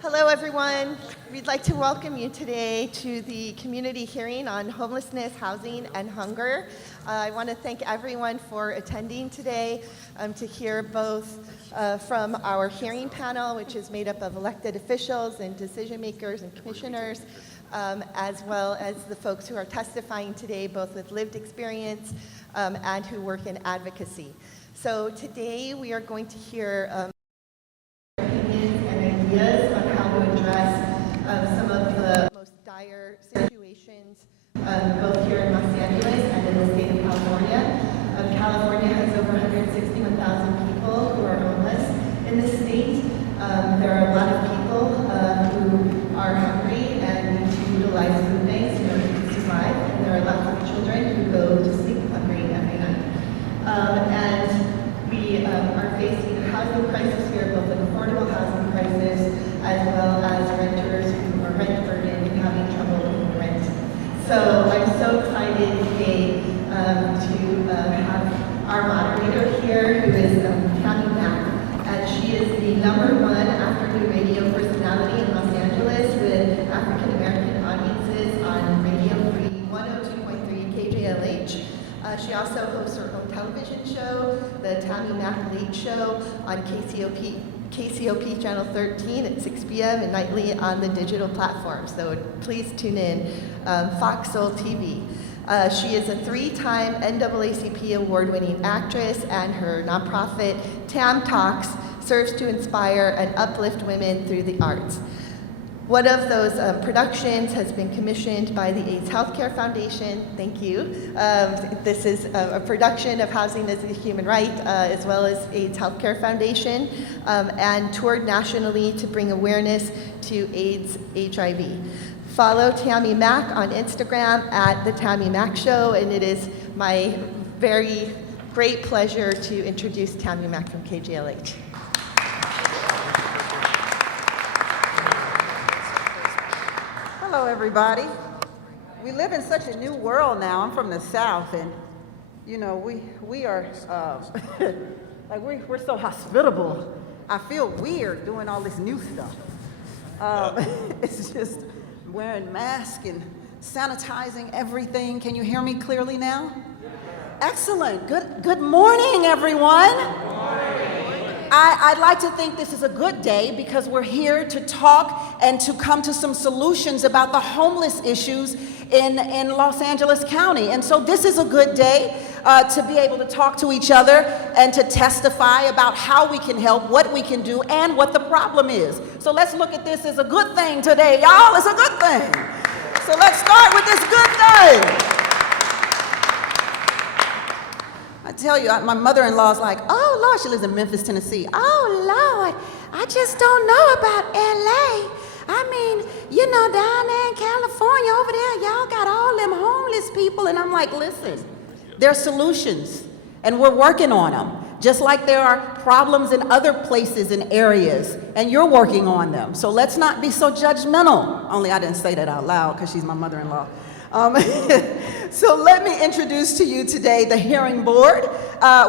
Hello, everyone. We'd like to welcome you today to the community hearing on homelessness, housing, and hunger. I want to thank everyone for attending today to hear both from our hearing panel, which is made up of elected officials and decision makers and commissioners, as well as the folks who are testifying today, both with lived experience and who work in advocacy. So today we are going to hear opinions and ideas on how to address some of the most dire situations, both here in Los Angeles and in the state of California. California has over 161,000 people who are homeless in the state. There are a lot of people who are hungry and need to utilize food banks in order to survive. And there are lots of children who go to sleep hungry every night. And we are facing a housing crisis here, both an affordable housing crisis as well as renters who are rent burdened and having trouble paying rent. So I'm so excited today to have our moderator here, who is Tammy Mack. And she is the #1 afternoon radio personality in Los Angeles with African American audiences on Radio Free 102.3 KJLH. She also hosts her own television show, the Tammy Mack Late Show, on KCOP Channel 13 at 6 p.m. and nightly on the digital platform. So please tune in, Fox Soul TV. She is a 3-time NAACP award-winning actress, and her nonprofit, Tam Talks, serves to inspire and uplift women through the arts. One of those productions has been commissioned by the AIDS Healthcare Foundation. Thank you. This is a production of Housing as a Human Right, as well as AIDS Healthcare Foundation, and toured nationally to bring awareness to AIDS, HIV. Follow Tammy Mack on Instagram at The Tammy Mack Show, and it is my very great pleasure to introduce Tammy Mack from KJLH. Hello, everybody. We live in such a new world now. I'm from the South, and you know, we are like we're so hospitable. I feel weird doing all this new stuff. It's just wearing masks and sanitizing everything. Can you hear me clearly now? Excellent. Good morning, everyone. Good morning. I'd like to think this is a good day because we're here to talk and to come to some solutions about the homeless issues in Los Angeles County. And so this is a good day to be able to talk to each other and to testify about how we can help, what we can do, and what the problem is. So let's look at this as a good thing today, y'all. It's a good thing. So let's start with this good thing. I tell you, my mother-in-law's like, oh, Lord, she lives in Memphis, Tennessee. Oh, Lord, I just don't know about LA. I mean, you know, down there in California over there, y'all got all them homeless people. And I'm like, listen, there are solutions, and we're working on them. Just like there are problems in other places and areas, and you're working on them. So let's not be so judgmental. Only I didn't say that out loud because she's my mother-in-law. So let me introduce to you today the hearing board.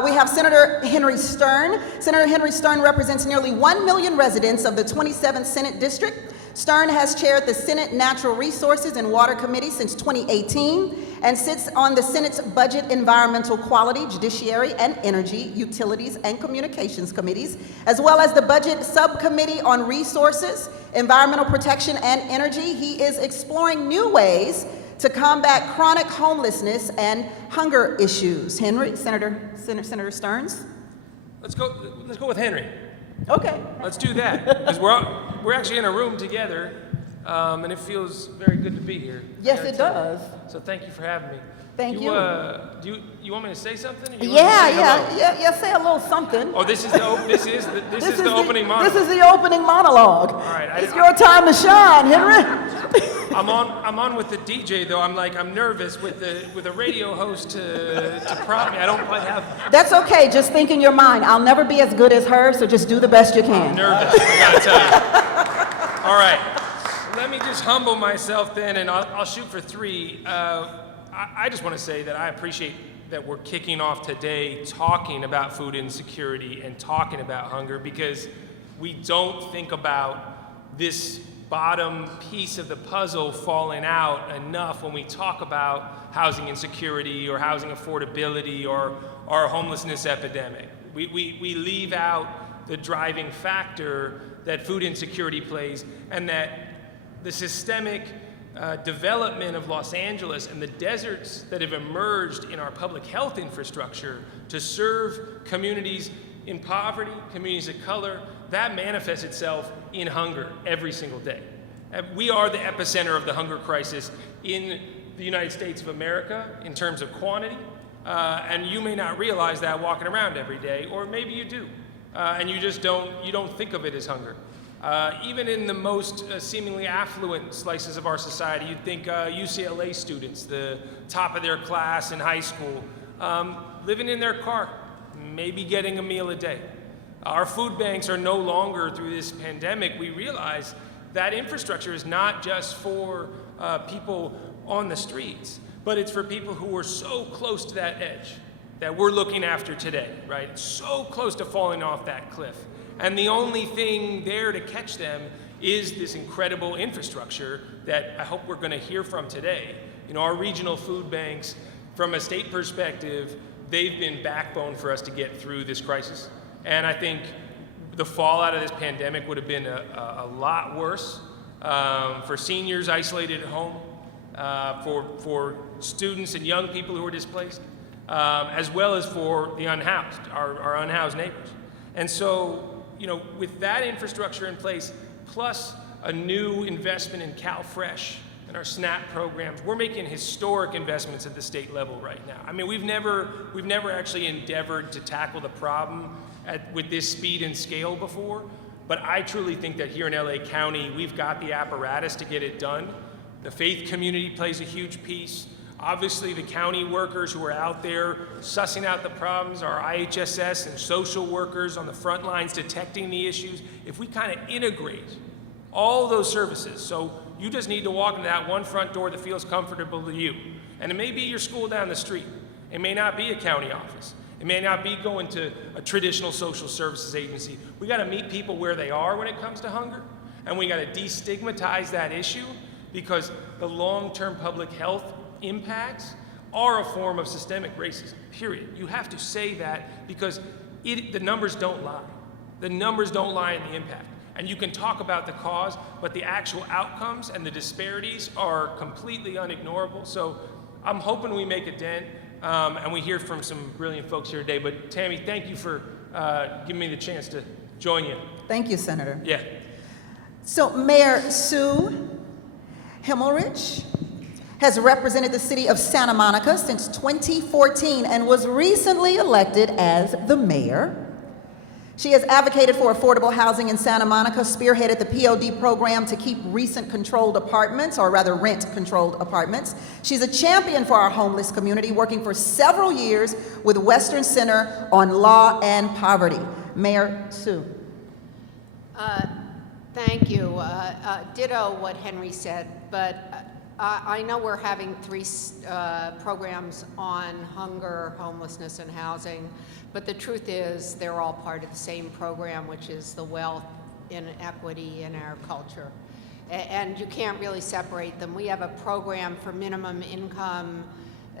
We have Senator Henry Stern. Senator Henry Stern represents nearly 1 million residents of the 27th Senate District. Stern has chaired the Senate Natural Resources and Water Committee since 2018 and sits on the Senate's Budget, Environmental Quality, Judiciary, and Energy, Utilities, and Communications Committees, as well as the Budget Subcommittee on Resources, Environmental Protection, and Energy. He is exploring new ways to combat chronic homelessness and hunger issues. Henry, Senator Stearns? Let's go with Henry. Okay. Let's do that, because we're actually in a room together, and it feels very good to be here. Yes, it does. So thank you for having me. Thank you. Do you want me to say something? Yeah. Say a little something. Oh, this is the opening monologue. This is the opening monologue. All right. It's your time to shine, Henry. I'm on with the DJ though. I'm nervous with a radio host to prompt me. I don't quite have. That's okay. Just think in your mind. I'll never be as good as her, so just do the best you can. I'm nervous. I gotta tell you. All right. Let me just humble myself then, and I'll shoot for 3. I just want to say that I appreciate that we're kicking off today talking about food insecurity and talking about hunger, because we don't think about this bottom piece of the puzzle falling out enough when we talk about housing insecurity or housing affordability or our homelessness epidemic. We leave out the driving factor that food insecurity plays, and that the systemic development of Los Angeles and the deserts that have emerged in our public health infrastructure to serve communities in poverty, communities of color, that manifests itself in hunger every single day. We are the epicenter of the hunger crisis in the United States of America in terms of quantity, and you may not realize that walking around every day, or maybe you do, and you don't think of it as hunger. Even in the most seemingly affluent slices of our society, you'd think UCLA students, the top of their class in high school, living in their car, maybe getting a meal a day. Our food banks are no longer, through this pandemic, we realize that infrastructure is not just for people on the streets, but it's for people who are so close to that edge that we're looking after today, right? It's so close to falling off that cliff. And the only thing there to catch them is this incredible infrastructure that I hope we're going to hear from today. You know, our regional food banks, from a state perspective, they've been backbone for us to get through this crisis. And I think the fallout of this pandemic would have been a lot worse for seniors isolated at home, for students and young people who are displaced, as well as for the unhoused, our unhoused neighbors. And so, you know, with that infrastructure in place, plus a new investment in CalFresh and our SNAP programs, we're making historic investments at the state level right now. I mean, we've never actually endeavored to tackle the problem with this speed and scale before, but I truly think that here in LA County, we've got the apparatus to get it done. The faith community plays a huge piece. Obviously, the county workers who are out there sussing out the problems, our IHSS and social workers on the front lines detecting the issues. If we kind of integrate all those services, so you just need to walk into that one front door that feels comfortable to you. And it may be your school down the street. It may not be a county office. It may not be going to a traditional social services agency. We got to meet people where they are when it comes to hunger, and we got to destigmatize that issue, because the long-term public health impacts are a form of systemic racism, period. You have to say that, because the numbers don't lie. The numbers don't lie in the impact. And you can talk about the cause, but the actual outcomes and the disparities are completely unignorable. So I'm hoping we make a dent, and we hear from some brilliant folks here today. But Tammy, thank you for giving me the chance to join you. Thank you, Senator. Yeah. So Mayor Sue Himmelrich has represented the city of Santa Monica since 2014 and was recently elected as the mayor. She has advocated for affordable housing in Santa Monica, spearheaded the POD program to keep recent controlled apartments, or rather rent-controlled apartments. She's a champion for our homeless community, working for several years with Western Center on Law and Poverty. Mayor Sue. Thank you. Ditto what Henry said, but I know we're having 3 programs on hunger, homelessness, and housing, but the truth is they're all part of the same program, which is the wealth inequity in our culture. And you can't really separate them. We have a program for minimum income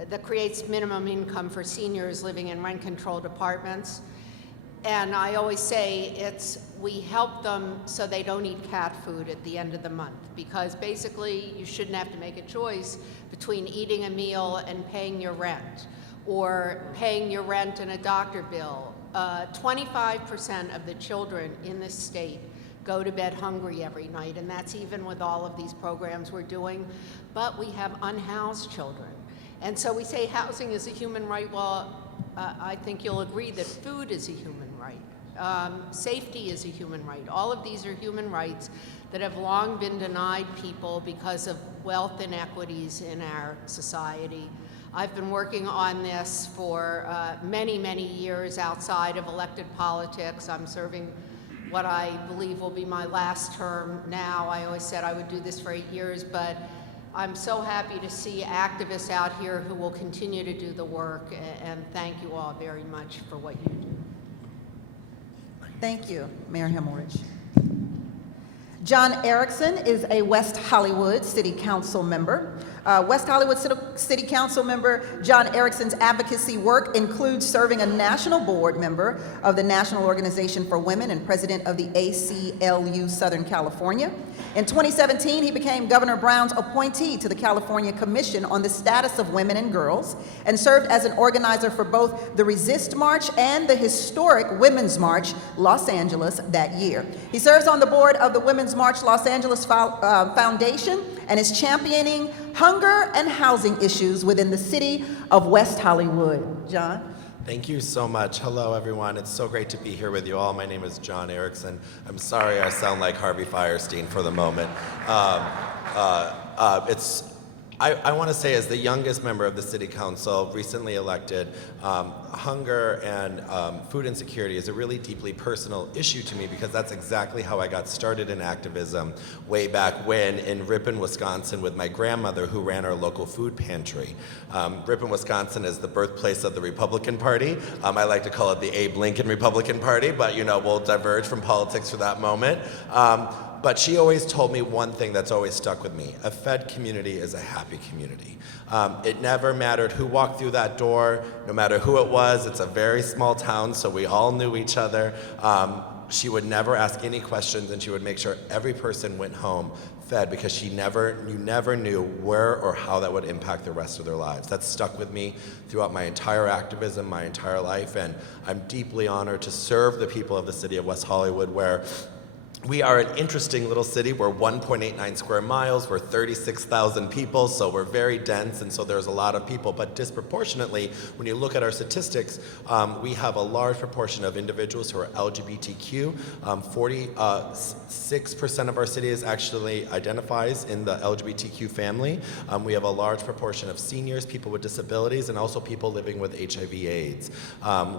that creates minimum income for seniors living in rent-controlled apartments. And I always say we help them so they don't eat cat food at the end of the month, because basically you shouldn't have to make a choice between eating a meal and paying your rent, or paying your rent and a doctor bill. 25% of the children in this state go to bed hungry every night, and that's even with all of these programs we're doing. But we have unhoused children. And so we say housing is a human right. Well, I think you'll agree that food is a human right. Safety is a human right. All of these are human rights that have long been denied people because of wealth inequities in our society. I've been working on this for many, many years outside of elected politics. I'm serving what I believe will be my last term now. I always said I would do this for 8 years, but I'm so happy to see activists out here who will continue to do the work, and thank you all very much for what you do. Thank you, Mayor Himmelrich. John Erickson is a West Hollywood City Council member. West Hollywood City Council member John Erickson's advocacy work includes serving a national board member of the National Organization for Women and president of the ACLU Southern California. In 2017, he became Governor Brown's appointee to the California Commission on the Status of Women and Girls and served as an organizer for both the Resist March and the historic Women's March Los Angeles that year. He serves on the board of the Women's March Los Angeles Foundation and is championing hunger and housing issues within the city of West Hollywood. John? Thank you so much. Hello, everyone. It's so great to be here with you all. My name is John Erickson. I'm sorry I sound like Harvey Fierstein for the moment. I want to say, as the youngest member of the City Council, recently elected, hunger and food insecurity is a really deeply personal issue to me because that's exactly how I got started in activism way back when in Ripon, Wisconsin, with my grandmother who ran our local food pantry. Ripon, Wisconsin is the birthplace of the Republican Party. I like to call it the Abe Lincoln Republican Party, but we'll diverge from politics for that moment. But she always told me one thing that's always stuck with me. A fed community is a happy community. It never mattered who walked through that door, no matter who it was. It's a very small town, so we all knew each other. She would never ask any questions, and she would make sure every person went home fed because you never knew where or how that would impact the rest of their lives. That's stuck with me throughout my entire activism, my entire life, and I'm deeply honored to serve the people of the city of West Hollywood, where we are an interesting little city. We're 1.89 square miles. We're 36,000 people, so we're very dense, and so there's a lot of people. But disproportionately, when you look at our statistics, we have a large proportion of individuals who are LGBTQ. 46% of our city is actually identifies in the LGBTQ family. We have a large proportion of seniors, people with disabilities, and also people living with HIV/AIDS.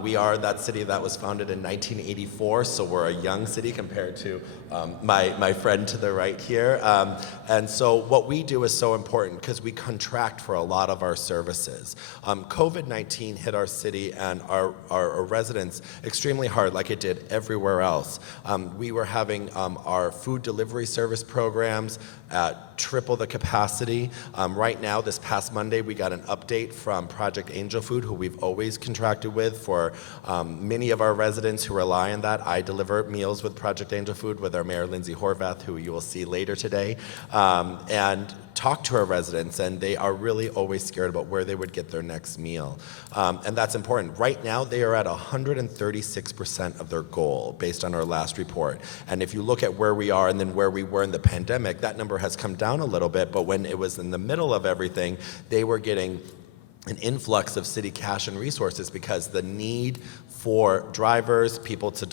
We are that city that was founded in 1984, so we're a young city compared to my friend to the right here. And so what we do is so important because we contract for a lot of our services. COVID-19 hit our city and our residents extremely hard, like it did everywhere else. We were having our food delivery service programs at triple the capacity. Right now, this past Monday, we got an update from Project Angel Food, who we've always contracted with for many of our residents who rely on that. I deliver meals with Project Angel Food with our Mayor Lindsay Horvath, who you will see later today, and talk to our residents, and they are really always scared about where they would get their next meal. And that's important. Right now, they are at 136% of their goal based on our last report. And if you look at where we are and then where we were in the pandemic, that number has come down a little bit, but when it was in the middle of everything, they were getting an influx of city cash and resources because the need for drivers, people to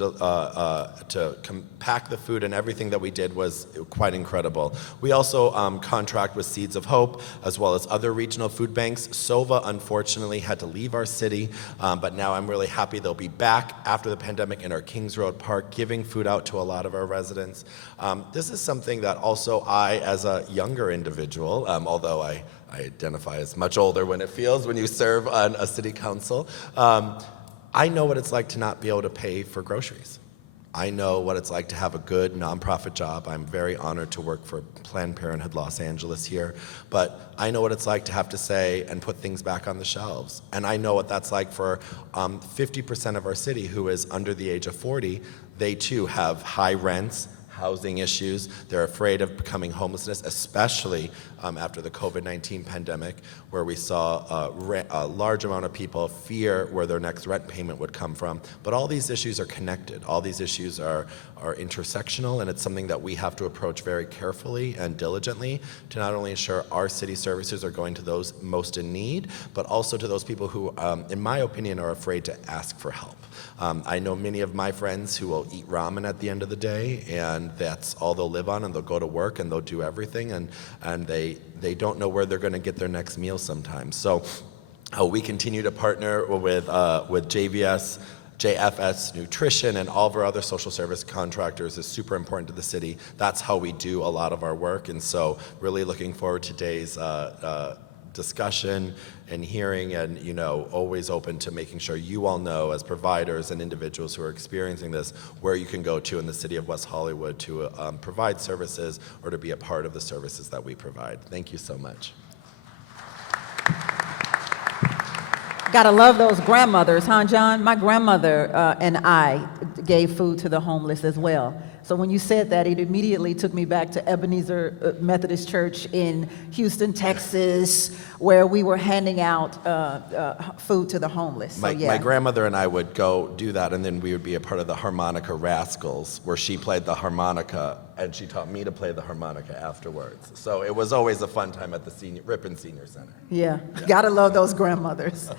pack the food and everything that we did was quite incredible. We also contract with Seeds of Hope as well as other regional food banks. SOVA unfortunately had to leave our city, but now I'm really happy they'll be back after the pandemic in our Kings Road Park, giving food out to a lot of our residents. This is something that also I, as a younger individual, although I identify as much older when it feels when you serve on a city council, I know what it's like to not be able to pay for groceries. I know what it's like to have a good nonprofit job. I'm very honored to work for Planned Parenthood Los Angeles here, but I know what it's like to have to say and put things back on the shelves. And I know what that's like for 50% of our city who is under the age of 40. They too have high rents, housing issues. They're afraid of becoming homelessness, especially after the COVID-19 pandemic, where we saw a large amount of people fear where their next rent payment would come from. But all these issues are connected. All these issues are intersectional, and it's something that we have to approach very carefully and diligently to not only ensure our city services are going to those most in need, but also to those people who, in my opinion, are afraid to ask for help. I know many of my friends who will eat ramen at the end of the day, and that's all they'll live on, and they'll go to work and they'll do everything, and they don't know where they're going to get their next meal sometimes. So we continue to partner with JFS Nutrition and all of our other social service contractors is super important to the city. That's how we do a lot of our work, and so really looking forward to today's discussion and hearing, and always open to making sure you all know, as providers and individuals who are experiencing this, where you can go to in the city of West Hollywood to provide services or to be a part of the services that we provide. Thank you so much. Gotta love those grandmothers, huh, John? My grandmother and I gave food to the homeless as well. So when you said that, it immediately took me back to Ebenezer Methodist Church in Houston, Texas, where we were handing out food to the homeless. So, My grandmother and I would go do that, and then we would be a part of the Harmonica Rascals, where she played the harmonica, and she taught me to play the harmonica afterwards. So it was always a fun time at the Ripon Senior Center. Yeah, gotta love those grandmothers.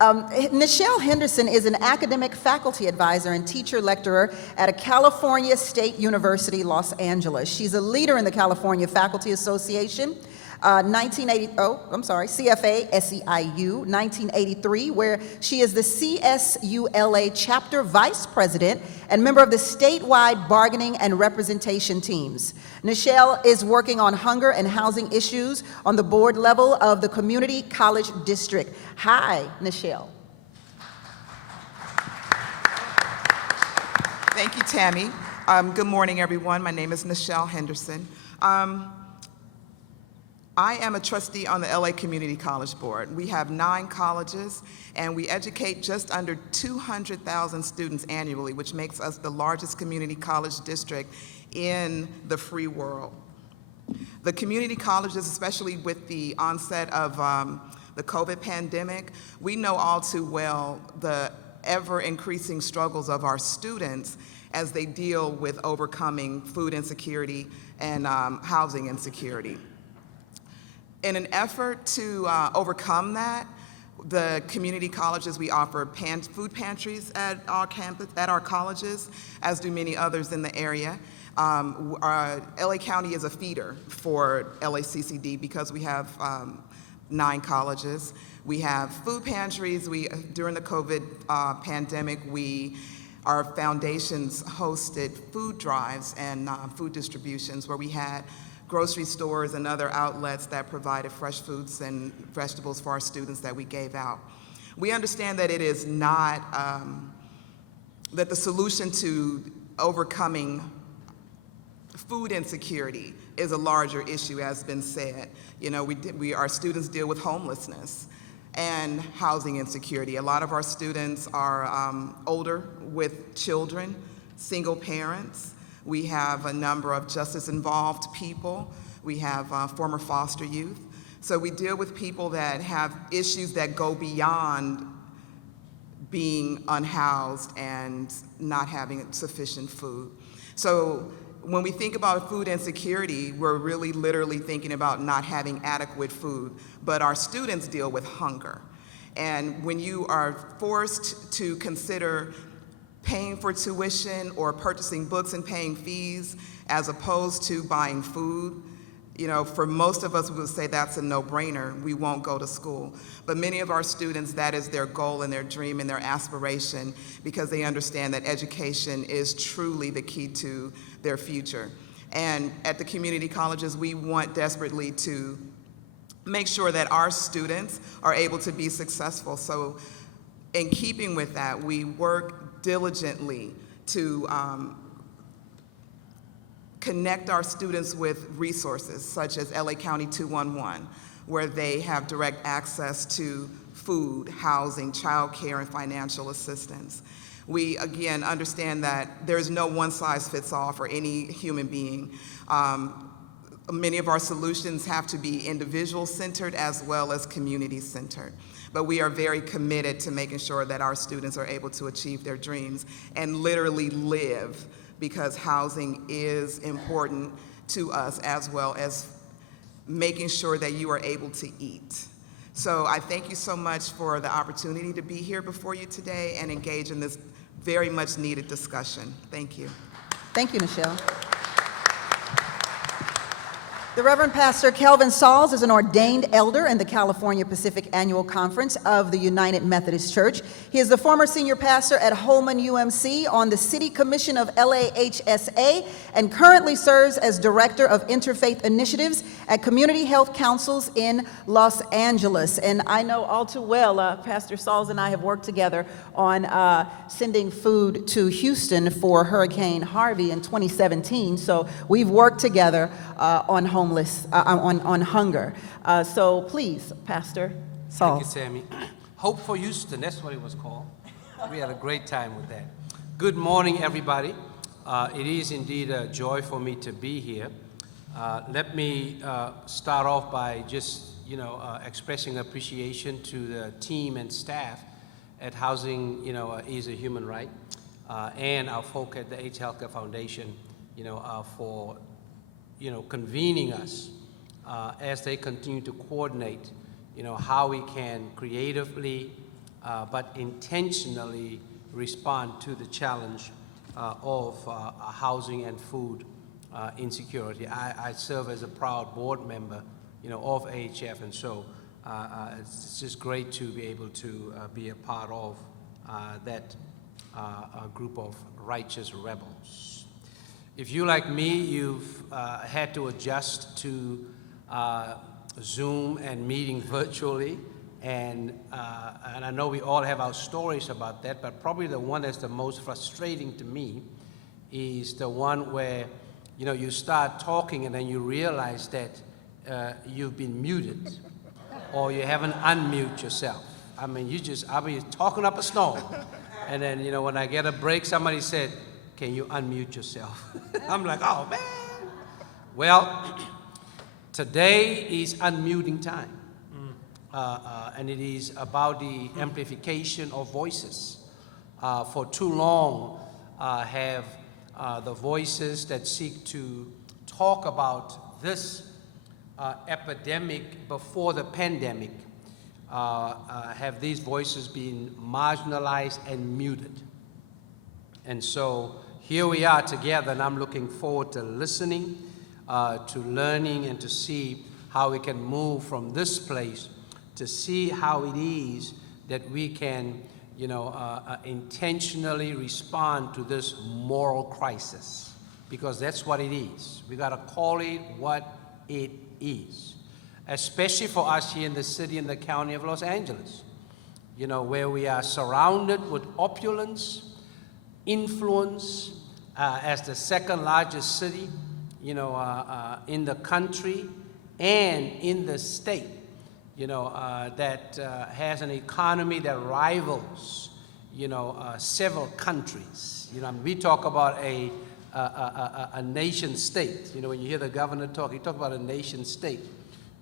Nichelle Henderson is an academic faculty advisor and teacher lecturer at a California State University, Los Angeles. She's a leader in the California Faculty Association, CFA, SEIU, 1983, where she is the CSULA chapter vice president and member of the statewide bargaining and representation teams. Nichelle is working on hunger and housing issues on the board level of the Community College District. Hi, Nichelle. Thank you, Tammy. Good morning, everyone. My name is Nichelle Henderson. I am a trustee on the LA Community College Board. We have 9 colleges, and we educate just under 200,000 students annually, which makes us the largest community college district in the free world. The community colleges, especially with the onset of the COVID pandemic, we know all too well the ever-increasing struggles of our students as they deal with overcoming food insecurity and housing insecurity. In an effort to overcome that, the community colleges, we offer food pantries at our campus, at our colleges, as do many others in the area. LA County is a feeder for LACCD because we have 9 colleges. We have food pantries. During the COVID pandemic, our foundations hosted food drives and food distributions where we had grocery stores and other outlets that provided fresh foods and vegetables for our students that we gave out. We understand that it is not, that the solution to overcoming food insecurity is a larger issue, as been said. Our students deal with homelessness and housing insecurity. A lot of our students are older with children, single parents. We have a number of justice-involved people. We have former foster youth. So we deal with people that have issues that go beyond being unhoused and not having sufficient food. So when we think about food insecurity, we're really literally thinking about not having adequate food, but our students deal with hunger. And when you are forced to consider paying for tuition or purchasing books and paying fees as opposed to buying food, for most of us, we would say that's a no-brainer. We won't go to school. But many of our students, that is their goal and their dream and their aspiration because they understand that education is truly the key to their future. And at the community colleges, we want desperately to make sure that our students are able to be successful. So in keeping with that, we work diligently to connect our students with resources such as LA County 211, where they have direct access to food, housing, childcare, and financial assistance. We, again, understand that there's no one-size-fits-all for any human being. Many of our solutions have to be individual-centered as well as community-centered. But we are very committed to making sure that our students are able to achieve their dreams and literally live, because housing is important to us, as well as making sure that you are able to eat. So I thank you so much for the opportunity to be here before you today and engage in this very much needed discussion. Thank you. Thank you, Nichelle. The Reverend Pastor Kelvin Sauls is an ordained elder in the California Pacific Annual Conference of the United Methodist Church. He is the former senior pastor at Holman UMC on the City Commission of LAHSA and currently serves as director of interfaith initiatives at Community Health Councils in Los Angeles. And I know all too well, Pastor Sauls and I have worked together on sending food to Houston for Hurricane Harvey in 2017. So we've worked together on hunger. So please, Pastor Saul. Thank you, Sammy. Hope for Houston, that's what it was called. We had a great time with that. Good morning, everybody. It is indeed a joy for me to be here. Let me start off by just, expressing appreciation to the team and staff at Housing, is a Human Right, and our folk at the AIDS Healthcare Foundation, for convening us as they continue to coordinate, how we can creatively but intentionally respond to the challenge of housing and food insecurity. I serve as a proud board member, of AHF, and so it's just great to be able to be a part of that group of righteous rebels. If you, like me, you've had to adjust to Zoom and meeting virtually, and I know we all have our stories about that, but probably the one that's the most frustrating to me is the one where, you start talking and then you realize that you've been muted or you haven't unmuted yourself. I mean, I'll be talking up a storm, and then, when I get a break, somebody said, "Can you unmute yourself?" I'm like, oh, man. Well, today is unmuting time. And it is about the amplification of voices. For too long, have the voices that seek to talk about this epidemic before the pandemic, have these voices been marginalized and muted. And so here we are together, and I'm looking forward to listening, to learning, and to see how we can move from this place to see how it is that we can, intentionally respond to this moral crisis, because that's what it is. We got to call it what it is, especially for us here in the city and the county of Los Angeles, where we are surrounded with opulence, influence, as the second largest city, in the country and in the state, that has an economy that rivals, several countries. We talk about a nation state. When you hear the governor talk, he talks about a nation state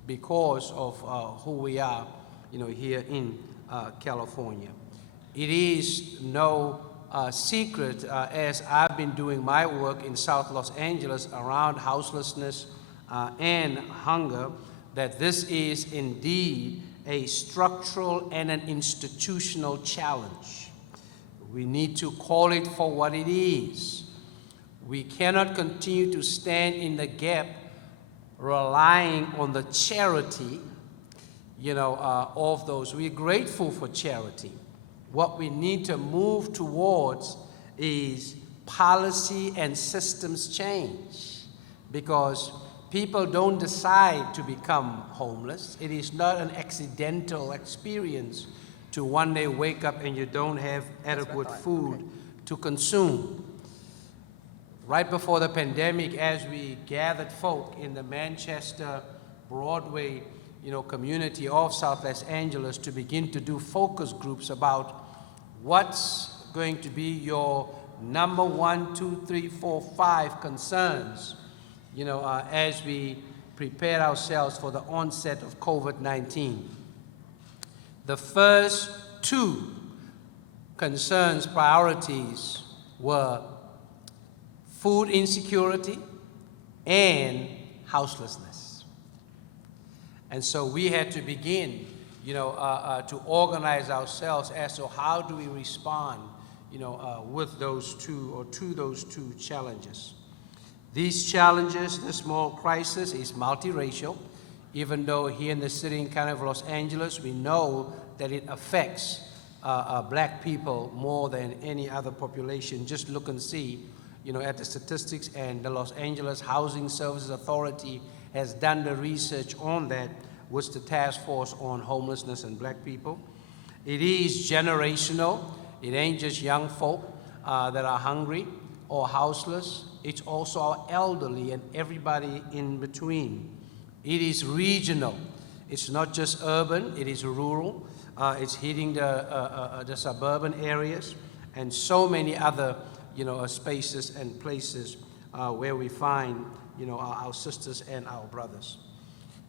because of who we are, here in California. It is no secret, as I've been doing my work in South Los Angeles around houselessness and hunger, that this is indeed a structural and an institutional challenge. We need to call it for what it is. We cannot continue to stand in the gap relying on the charity, of those. We're grateful for charity. What we need to move towards is policy and systems change, because people don't decide to become homeless. It is not an accidental experience to one day wake up and you don't have adequate food to consume. Right before the pandemic, as we gathered folk in the Manchester, Broadway, community of South Los Angeles to begin to do focus groups about what's going to be your number 1, 2, 3, 4, 5 concerns, as we prepare ourselves for the onset of COVID-19. The first 2 concerns, priorities, were food insecurity and houselessness. And so we had to begin, to organize ourselves as to how do we respond, with those 2 or to those 2 challenges. These challenges, the small crisis is multiracial, even though here in the city and county of Los Angeles, we know that it affects black people more than any other population. Just look and see, at the statistics, and the Los Angeles Housing Services Authority has done the research on that with the task force on homelessness and black people. It is generational. It ain't just young folk that are hungry or houseless. It's also our elderly and everybody in between. It is regional. It's not just urban, it is rural. It's hitting the suburban areas and so many other spaces and places where we find our sisters and our brothers.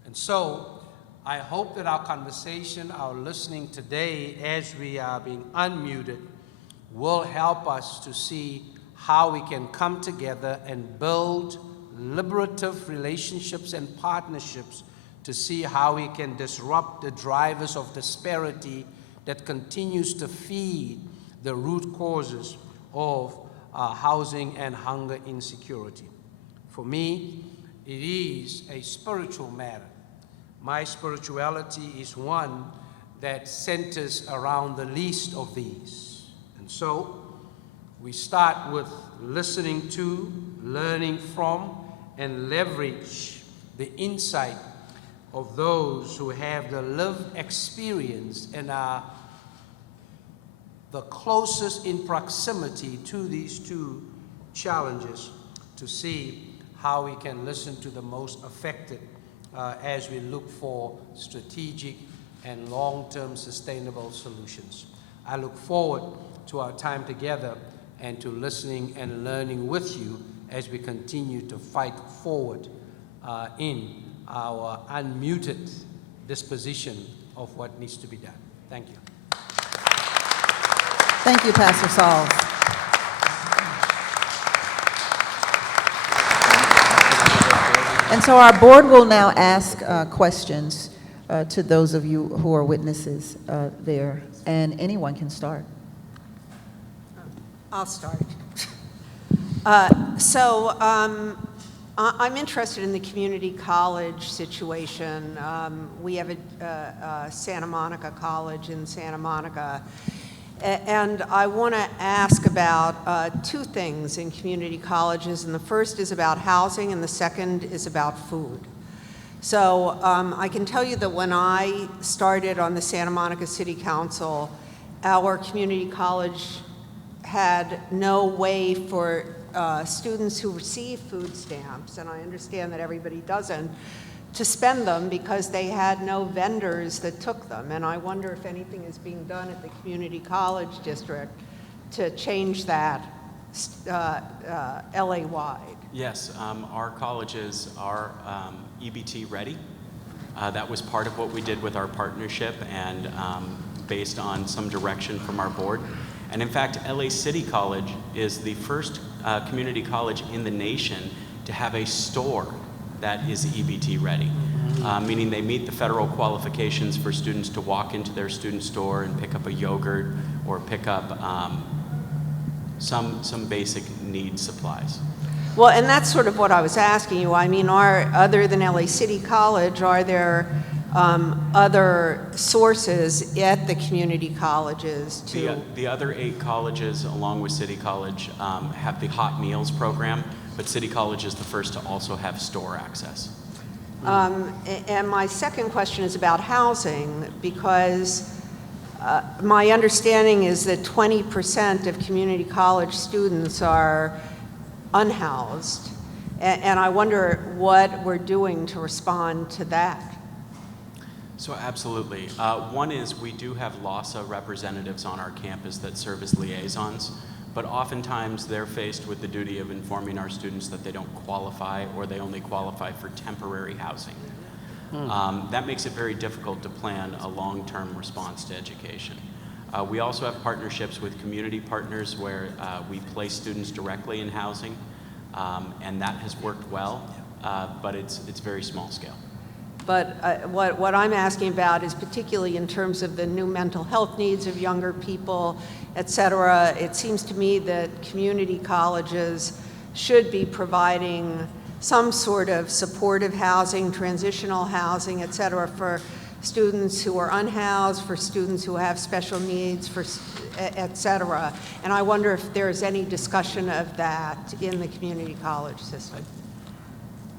And so I hope that our conversation, our listening today as we are being unmuted, will help us to see how we can come together and build liberative relationships and partnerships to see how we can disrupt the drivers of disparity that continues to feed the root causes of housing and hunger insecurity. For me, it is a spiritual matter. My spirituality is one that centers around the least of these. And so we start with listening to, learning from, and leverage the insight of those who have the lived experience and are the closest in proximity to these two challenges to see how we can listen to the most affected as we look for strategic and long-term sustainable solutions. I look forward to our time together and to listening and learning with you as we continue to fight forward in our unmuted disposition of what needs to be done. Thank you. Thank you, Pastor Sauls. And so our board will now ask questions to those of you who are witnesses there, and anyone can start. I'll start. I'm interested in the community college situation. We have a Santa Monica College in Santa Monica. And I want to ask about two things in community colleges, and the first is about housing, and the second is about food. So I can tell you that when I started on the Santa Monica City Council, our community college had no way for students who receive food stamps, and I understand that everybody doesn't, to spend them because they had no vendors that took them. And I wonder if anything is being done at the community college district to change that LA-wide. Yes, our colleges are EBT ready. That was part of what we did with our partnership and based on some direction from our board. And in fact, LA City College is the first community college in the nation to have a store that is EBT ready, meaning they meet the federal qualifications for students to walk into their student store and pick up a yogurt or pick up some basic need supplies. Well, and that's sort of what I was asking you. I mean, other than LA City College, are there other sources at the community colleges to? The other 8 colleges, along with City College, have the hot meals program, but City College is the first to also have store access. And my second question is about housing, because my understanding is that 20% of community college students are unhoused, and I wonder what we're doing to respond to that. So absolutely. One is we do have LAHSA representatives on our campus that serve as liaisons, but oftentimes they're faced with the duty of informing our students that they don't qualify or they only qualify for temporary housing. That makes it very difficult to plan a long-term response to education. We also have partnerships with community partners where we place students directly in housing, and that has worked well, but it's very small scale. But what I'm asking about is particularly in terms of the new mental health needs of younger people, et cetera. It seems to me that community colleges should be providing some sort of supportive housing, transitional housing, et cetera, for students who are unhoused, for students who have special needs, for et cetera. And I wonder if there's any discussion of that in the community college system.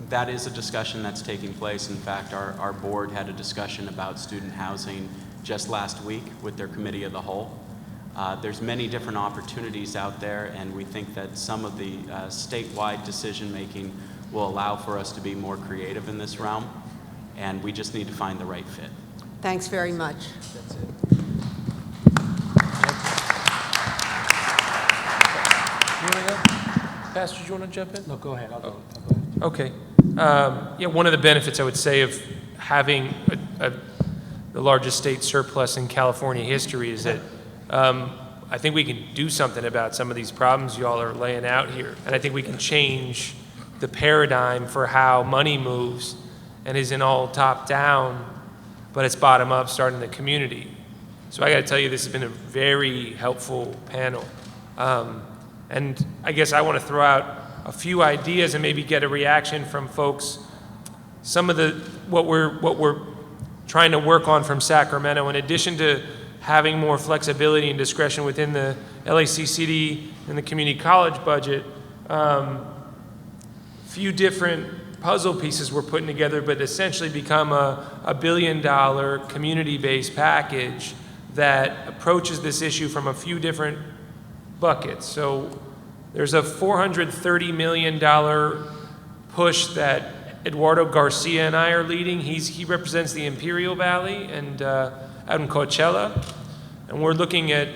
That is a discussion that's taking place. In fact, our board had a discussion about student housing just last week with their committee of the whole. There's many different opportunities out there, and we think that some of the statewide decision-making will allow for us to be more creative in this realm, and we just need to find the right fit. Thanks very much. That's it. You want to go? Pastor, do you want to jump in? No, go ahead. I'll go. Okay. Yeah, one of the benefits I would say of having the largest state surplus in California history is that I think we can do something about some of these problems you all are laying out here. And I think we can change the paradigm for how money moves and isn't all top down, but it's bottom up, starting in the community. So I got to tell you, this has been a very helpful panel. And I guess I want to throw out a few ideas and maybe get a reaction from folks. Some of what we're trying to work on from Sacramento, in addition to having more flexibility and discretion within the LACCD and the community college budget, few different puzzle pieces we're putting together, but essentially become a $1 billion community-based package that approaches this issue from a few different buckets. So there's a $430 million push that Eduardo Garcia and I are leading. He represents the Imperial Valley and out in Coachella, and we're looking at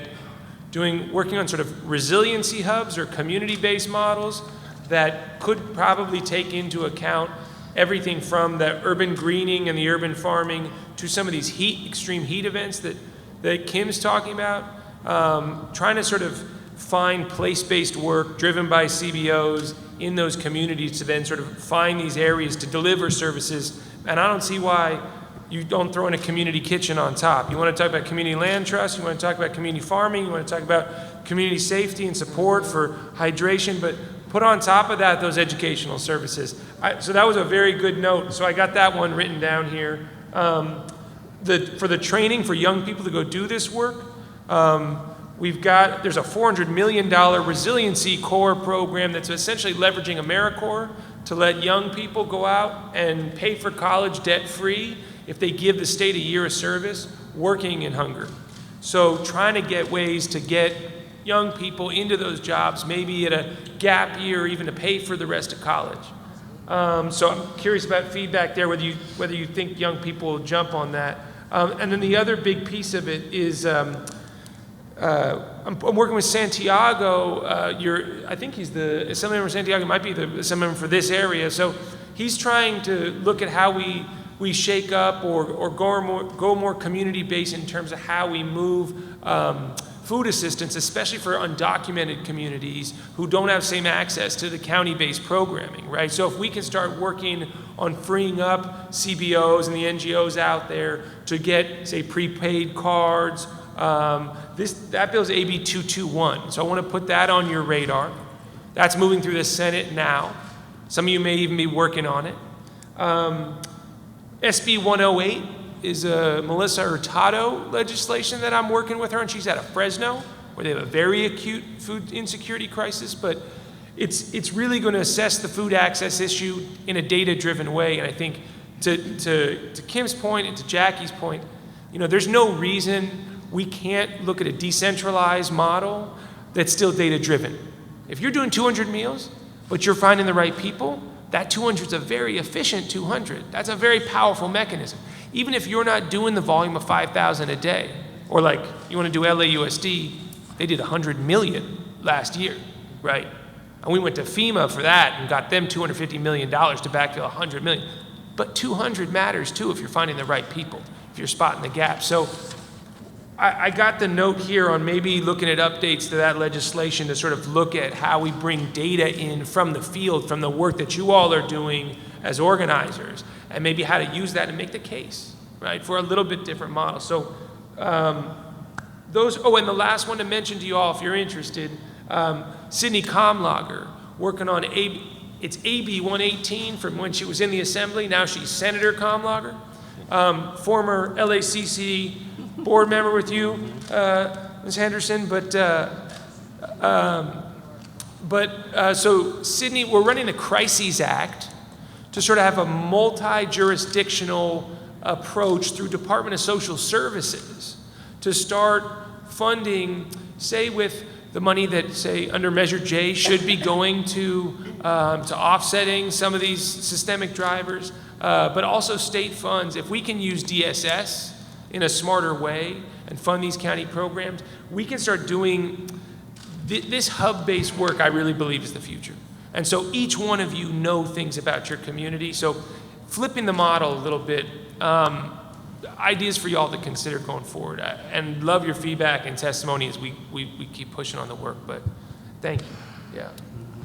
working on sort of resiliency hubs or community-based models that could probably take into account everything from the urban greening and the urban farming to some of these extreme heat events that Kim's talking about, trying to sort of find place-based work driven by CBOs in those communities to then sort of find these areas to deliver services. And I don't see why you don't throw in a community kitchen on top. You want to talk about community land trust, you want to talk about community farming, you want to talk about community safety and support for hydration, but put on top of that those educational services. So that was a very good note. So I got that one written down here. For the training for young people to go do this work, there's a $400 million resiliency core program that's essentially leveraging AmeriCorps to let young people go out and pay for college debt-free if they give the state a year of service working in hunger. So trying to get ways to get young people into those jobs, maybe at a gap year or even to pay for the rest of college. So I'm curious about feedback there, whether you think young people will jump on that. And then the other big piece of it is I'm working with Santiago. I think he's the Assemblymember Santiago, might be the Assemblymember for this area. So he's trying to look at how we shake up or go more community-based in terms of how we move food assistance, especially for undocumented communities who don't have same access to the county-based programming, right? So if we can start working on freeing up CBOs and the NGOs out there to get, say, prepaid cards, that bill's AB 221. So I want to put that on your radar. That's moving through the Senate now. Some of you may even be working on it. SB 108 is a Melissa Hurtado legislation that I'm working with her, and she's out of Fresno, where they have a very acute food insecurity crisis, but it's really going to assess the food access issue in a data-driven way. And I think to Kim's point and to Jackie's point, there's no reason we can't look at a decentralized model that's still data-driven. If you're doing 200 meals, but you're finding the right people, that 200 is a very efficient 200. That's a very powerful mechanism. Even if you're not doing the volume of 5,000 a day, or like you want to do LAUSD, they did 100 million last year, right? And we went to FEMA for that and got them $250 million to backfill 100 million. But 200 matters too if you're finding the right people, if you're spotting the gap. So I got the note here on maybe looking at updates to that legislation to sort of look at how we bring data in from the field, from the work that you all are doing as organizers, and maybe how to use that and make the case, right, for a little bit different model. So and the last one to mention to you all, if you're interested, Sydney Comlager working on it's AB 118 from when she was in the assembly. Now she's Senator Kamlager, former LACC board member with you, Ms. Henderson. So Sydney, we're running the Crises Act to sort of have a multi-jurisdictional approach through Department of Social Services to start funding, say with the money that, say, under Measure J should be going to offsetting some of these systemic drivers, but also state funds. If we can use DSS in a smarter way and fund these county programs, we can start doing this hub-based work. I really believe is the future. And so each one of you know things about your community. So flipping the model a little bit, ideas for y'all to consider going forward. And love your feedback and testimony as we keep pushing on the work, but thank you, yeah.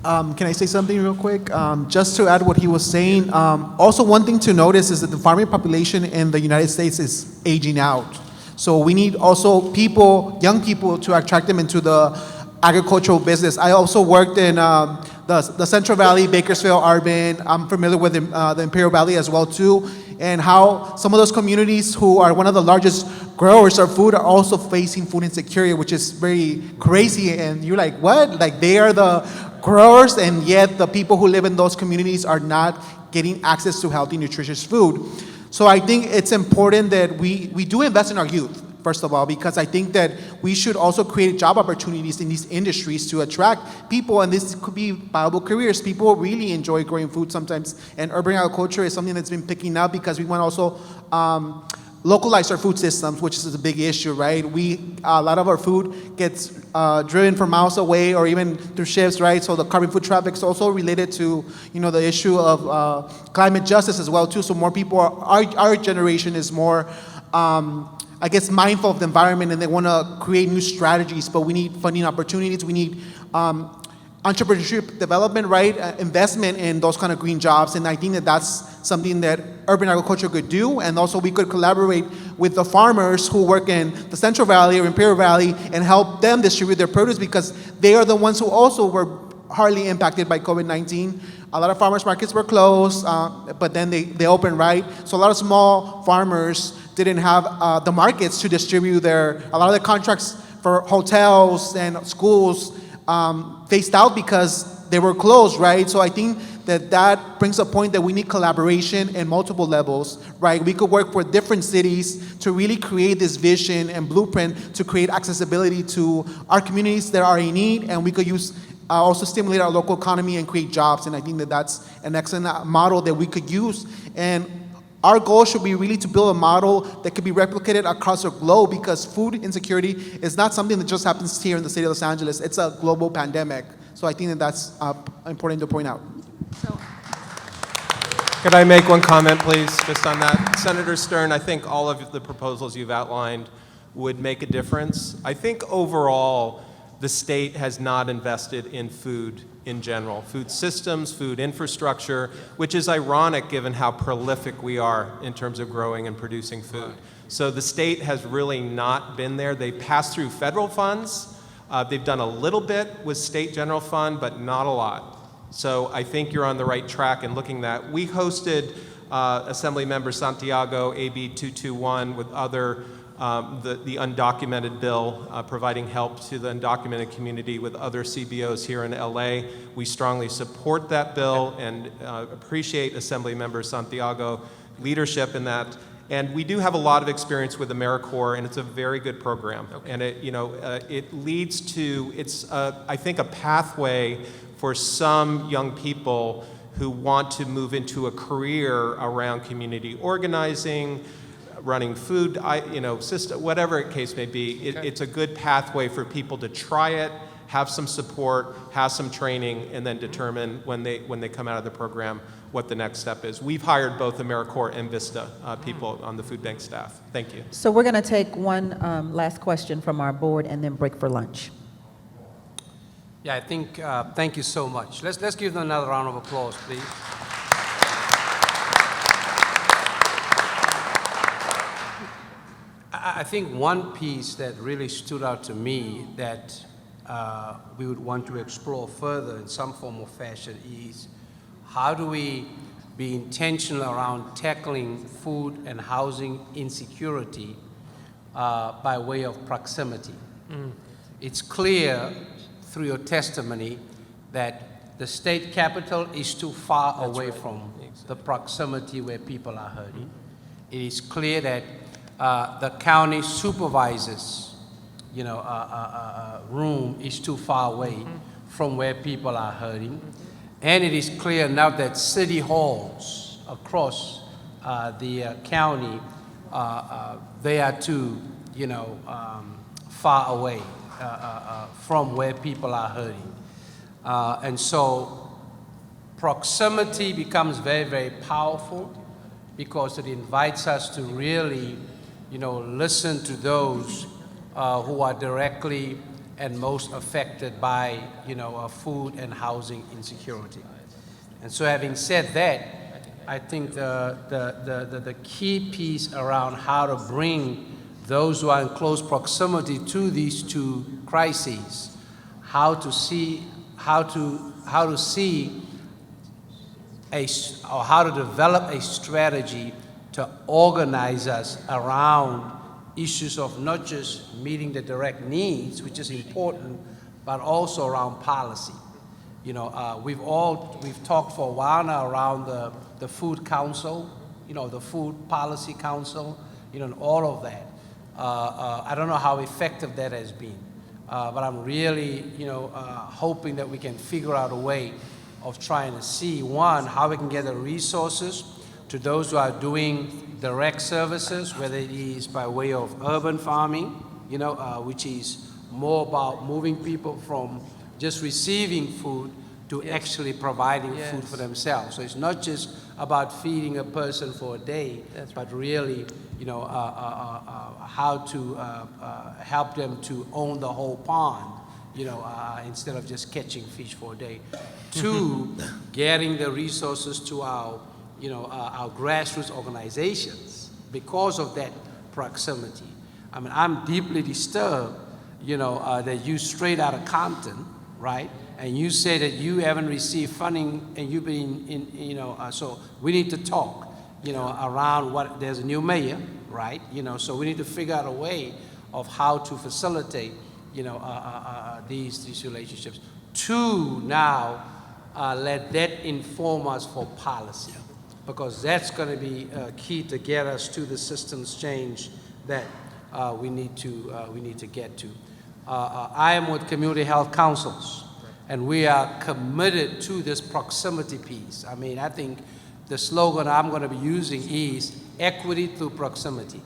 Can I say something real quick? Just to add what he was saying, also one thing to notice is that the farming population in the United States is aging out. So we need also people, young people, to attract them into the agricultural business. I also worked in the Central Valley, Bakersfield, Arbin. I'm familiar with the Imperial Valley as well too, and how some of those communities who are one of the largest growers of food are also facing food insecurity, which is very crazy. And you're like, what? Like they are the growers, and yet the people who live in those communities are not getting access to healthy, nutritious food. So I think it's important that we do invest in our youth, first of all, because I think that we should also create job opportunities in these industries to attract people, and this could be viable careers. People really enjoy growing food sometimes, and urban agriculture is something that's been picking up because we want to also localize our food systems, which is a big issue, right? A lot of our food gets driven from miles away or even through ships, right? So the carbon food traffic is also related to, the issue of climate justice as well too. So more people, our generation is more, I guess, mindful of the environment, and they want to create new strategies, but we need funding opportunities. We need entrepreneurship development, right? Investment in those kind of green jobs. And I think that that's something that urban agriculture could do. And also we could collaborate with the farmers who work in the Central Valley or Imperial Valley and help them distribute their produce, because they are the ones who also were hardly impacted by COVID-19. A lot of farmers markets were closed, but then they opened, right? So a lot of small farmers didn't have the markets to distribute a lot of the contracts for hotels and schools phased out because they were closed, right? So I think that brings a point that we need collaboration in multiple levels, right? We could work for different cities to really create this vision and blueprint to create accessibility to our communities that are in need, and we could use also stimulate our local economy and create jobs. And I think that that's an excellent model that we could use. And our goal should be really to build a model that could be replicated across the globe, because food insecurity is not something that just happens here in the city of Los Angeles. It's a global pandemic. So I think that that's important to point out. Could I make one comment, please, just on that? Senator Stern, I think all of the proposals you've outlined would make a difference. I think overall, the state has not invested in food in general, food systems, food infrastructure, which is ironic given how prolific we are in terms of growing and producing food. So the state has really not been there. They passed through federal funds. They've done a little bit with state general fund, but not a lot. So I think you're on the right track in looking at that. We hosted Assemblymember Santiago, AB 221, with other the undocumented bill, providing help to the undocumented community with other CBOs here in LA. We strongly support that bill and appreciate Assemblymember Santiago leadership in that. And we do have a lot of experience with AmeriCorps, and it's a very good program. Okay. And it leads to, I think, a pathway for some young people who want to move into a career around community organizing, running food, system, whatever the case may be. It's a good pathway for people to try it, have some support, have some training, and then determine when they come out of the program what the next step is. We've hired both AmeriCorps and Vista people on the food bank staff. Thank you. So we're going to take one last question from our board and then break for lunch. Yeah, I think, thank you so much. Let's give them another round of applause, please. I think one piece that really stood out to me that we would want to explore further in some form or fashion is how do we be intentional around tackling food and housing insecurity by way of proximity. It's clear through your testimony that the state capital is too far away from the proximity where people are hurting. It is clear that the county supervisor's room is too far away from where people are hurting. And it is clear now that city halls across the county, they are too, far away from where people are hurting. And so proximity becomes very, very powerful because it invites us to really, listen to those who are directly and most affected by, food and housing insecurity. And so having said that, I think the key piece around how to bring those who are in close proximity to these two crises, how to develop a strategy to organize us around issues of not just meeting the direct needs, which is important, but also around policy. We've talked for a while now around the Food Council, the Food Policy Council, and all of that. I don't know how effective that has been, but I'm really, hoping that we can figure out a way of trying to see, one, how we can get the resources to those who are doing direct services, whether it is by way of urban farming, which is more about moving people from just receiving food to actually providing food for themselves. So it's not just about feeding a person for a day, but really, how to help them to own the whole pond, instead of just catching fish for a day. Two, getting the resources to our grassroots organizations because of that proximity. I mean, I'm deeply disturbed, that you straight out of Compton, right? And you say that you haven't received funding and you've been so we need to talk, around there's a new mayor, right? So we need to figure out a way of how to facilitate, these relationships. Two, now, let that inform us for policy, because that's going to be key to get us to the systems change that we need to get to. I am with community health councils, and we are committed to this proximity piece. I mean, I think the slogan I'm going to be using is equity through proximity.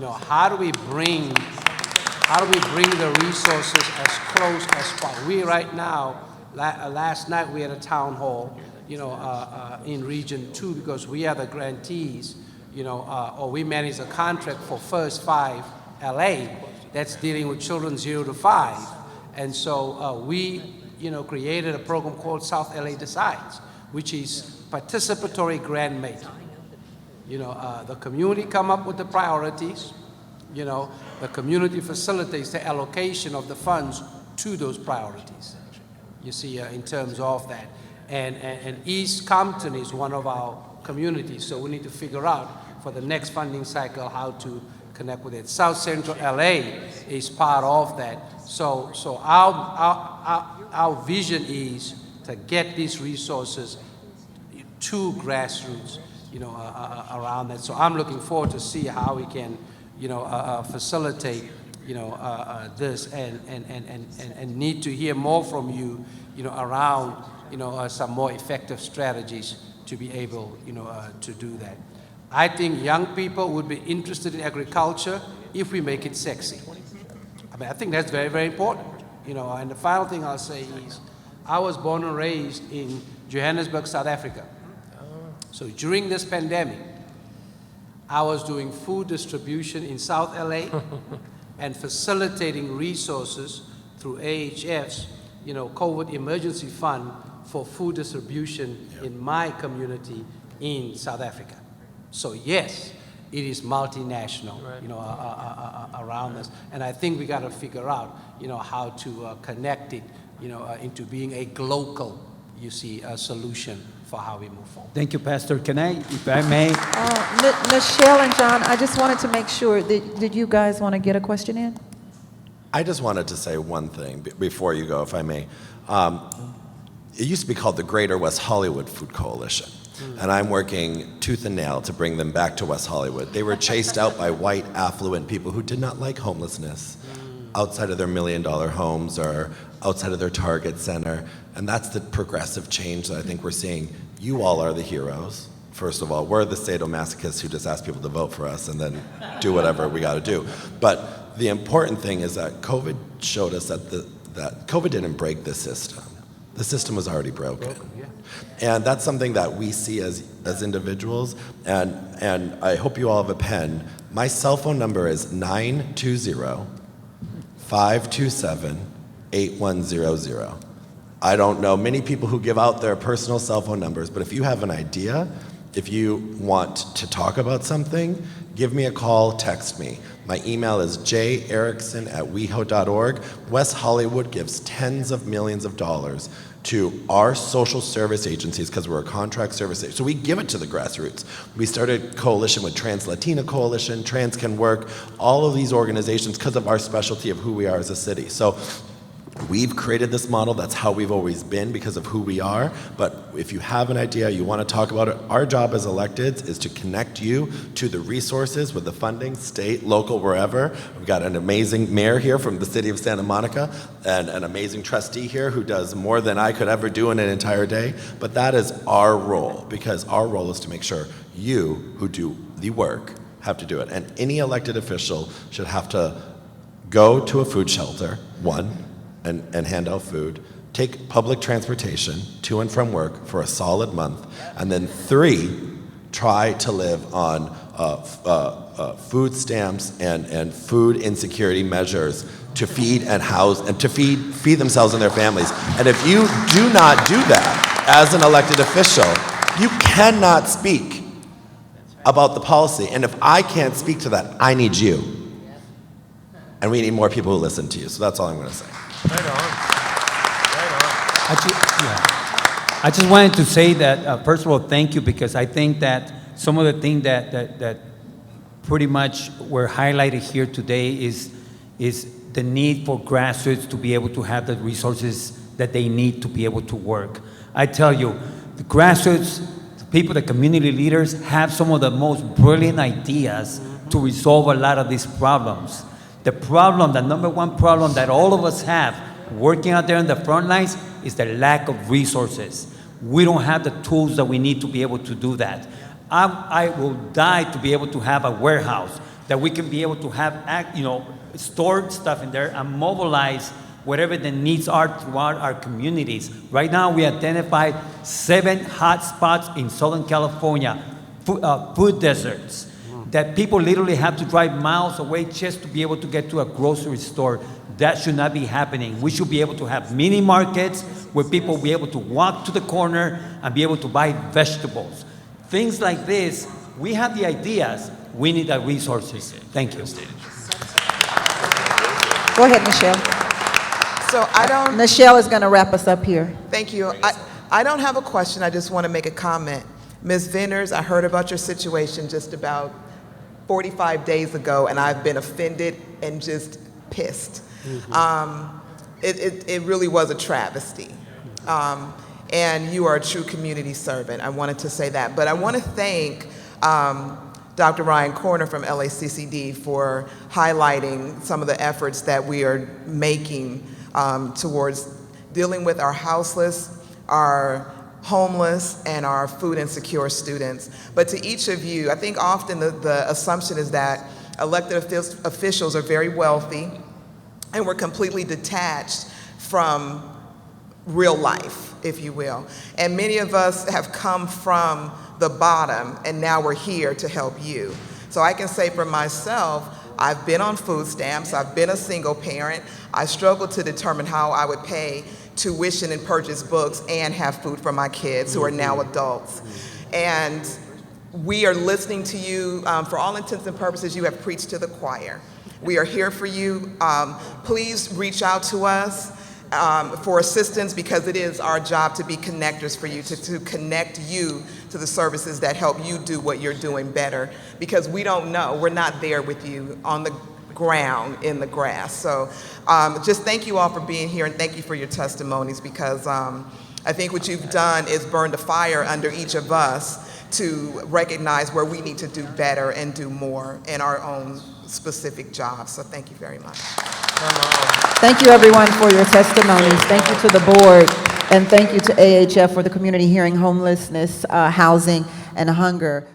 How do we bring the resources as close as possible? We right now, last night we had a town hall, in Region 2, because we are the grantees, or we manage a contract for First 5 LA that's dealing with children 0 to 5. And so we, created a program called South LA Decides, which is participatory grant making. The community come up with the priorities, the community facilitates the allocation of the funds to those priorities, you see, in terms of that. And East Compton is one of our communities, so we need to figure out for the next funding cycle how to connect with it. South Central LA is part of that. So our vision is to get these resources to grassroots, around that. So I'm looking forward to see how we can, facilitate, this and need to hear more from you, around, some more effective strategies to be able, to do that. I think young people would be interested in agriculture if we make it sexy. I mean, I think that's very, very important. And the final thing I'll say is, I was born and raised in Johannesburg, South Africa. So during this pandemic, I was doing food distribution in South LA and facilitating resources through AHF's, COVID emergency fund for food distribution in my community in South Africa. So yes, it is multinational, around us. And I think we got to figure out, how to connect it, into being a global, solution for how we move forward. Thank you, Pastor. Can I, if I may? Nichelle and John, I just wanted to make sure, did you guys want to get a question in? I just wanted to say one thing before you go, if I may. It used to be called the Greater West Hollywood Food Coalition. And I'm working tooth and nail to bring them back to West Hollywood. They were chased out by white, affluent people who did not like homelessness outside of their $1 million homes or outside of their Target center. And that's the progressive change that I think we're seeing. You all are the heroes. First of all, we're the sadomasochists who just ask people to vote for us and then do whatever we got to do. But the important thing is that COVID showed us that that COVID didn't break the system. The system was already broken. And that's something that we see as individuals, and I hope you all have a pen. My cell phone number is 920-527-8100. I don't know many people who give out their personal cell phone numbers, but if you have an idea, if you want to talk about something, give me a call, text me. My email is erickson@weho.org. West Hollywood gives tens of millions of dollars to our social service agencies because we're a contract service agency. So we give it to the grassroots. We started a coalition with Trans Latina Coalition, Trans Can Work, all of these organizations because of our specialty of who we are as a city. So we've created this model. That's how we've always been because of who we are. But if you have an idea, you want to talk about it, our job as electeds is to connect you to the resources with the funding, state, local, wherever. We've got an amazing mayor here from the city of Santa Monica and an amazing trustee here who does more than I could ever do in an entire day. But that is our role, because our role is to make sure you who do the work have to do it. And any elected official should have to go to a food shelter, one, and hand out food, take public transportation to and from work for a solid month, and then 3, try to live on food stamps and food insecurity measures to feed and house and to feed themselves and their families. And if you do not do that as an elected official, you cannot speak about the policy. And if I can't speak to that, I need you. And we need more people who listen to you. So that's all I'm going to say. Right on. Right on. I just wanted to say that, first of all, thank you, because I think that some of the things that pretty much were highlighted here today is the need for grassroots to be able to have the resources that they need to be able to work. I tell you, the grassroots, the people, the community leaders have some of the most brilliant ideas to resolve a lot of these problems. The problem, the number one problem that all of us have working out there in the front lines is the lack of resources. We don't have the tools that we need to be able to do that. I will die to be able to have a warehouse that we can be able to have, stored stuff in there and mobilize whatever the needs are throughout our communities. Right now, we identified 7 hot spots in Southern California, food deserts, that people literally have to drive miles away just to be able to get to a grocery store. That should not be happening. We should be able to have mini markets where people will be able to walk to the corner and be able to buy vegetables. Things like this, we have the ideas, we need the resources. Thank you. Go ahead, Nichelle. So Nichelle is going to wrap us up here. Thank you. I don't have a question, I just want to make a comment. Ms. Venners, I heard about your situation just about 45 days ago, and I've been offended and just pissed. It really was a travesty. And you are a true community servant. I wanted to say that. But I want to thank Dr. Ryan Corner from LACCD for highlighting some of the efforts that we are making towards dealing with our houseless, our homeless, and our food insecure students. But to each of you, I think often the assumption is that elected officials are very wealthy and we're completely detached from real life, if you will. And many of us have come from the bottom and now we're here to help you. So I can say for myself, I've been on food stamps, I've been a single parent, I struggled to determine how I would pay tuition and purchase books and have food for my kids who are now adults. And We are listening to you. For all intents and purposes, you have preached to the choir. We are here for you. Please reach out to us for assistance, because it is our job to be connectors for you, to connect you to the services that help you do what you're doing better, because we don't know. We're not there with you on the ground in the grass. So just thank you all for being here, and thank you for your testimonies, because I think what you've done is burned a fire under each of us to recognize where we need to do better and do more in our own specific jobs. So thank you very much. Thank you, everyone, for your testimonies. Thank you to the board, and thank you to AHF for the community hearing homelessness, housing, and hunger.